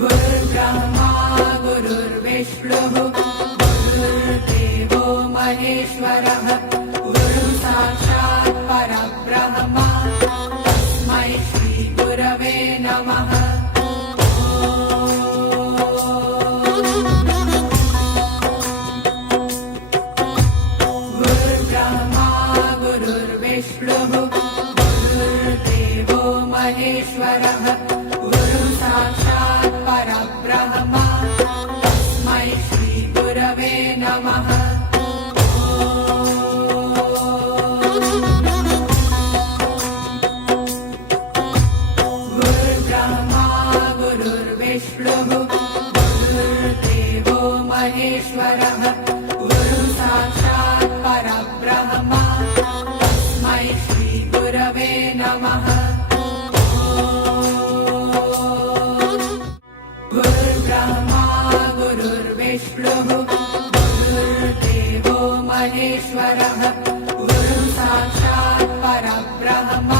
गुरुर्ब्रह्मा गुरुर्विष्णुः गुरुर्देवो महेश्वरः गुरुः साक्षात् परब्रह्म तस्मै श्री गुरवे नमः। गुरुर्ब्रह्मा गुरुर्विष्णुः गुरुर्देवो महेश्वरः गुरुः साक्षात् परब्रह्म तस्मै श्री गुरवे नमः। गुरुर्ब्रह्मा गुरुर्विष्णुः गुरुर्देवो महेश्वरः गुरुः साक्षात् परब्रह्म तस्मै श्री गुरवे नमः। गुरुर्ब्रह्मा गुरुर्विष्णुः गुरुर्देवो महेश्वरः गुरुः साक्षात् परब्रह्म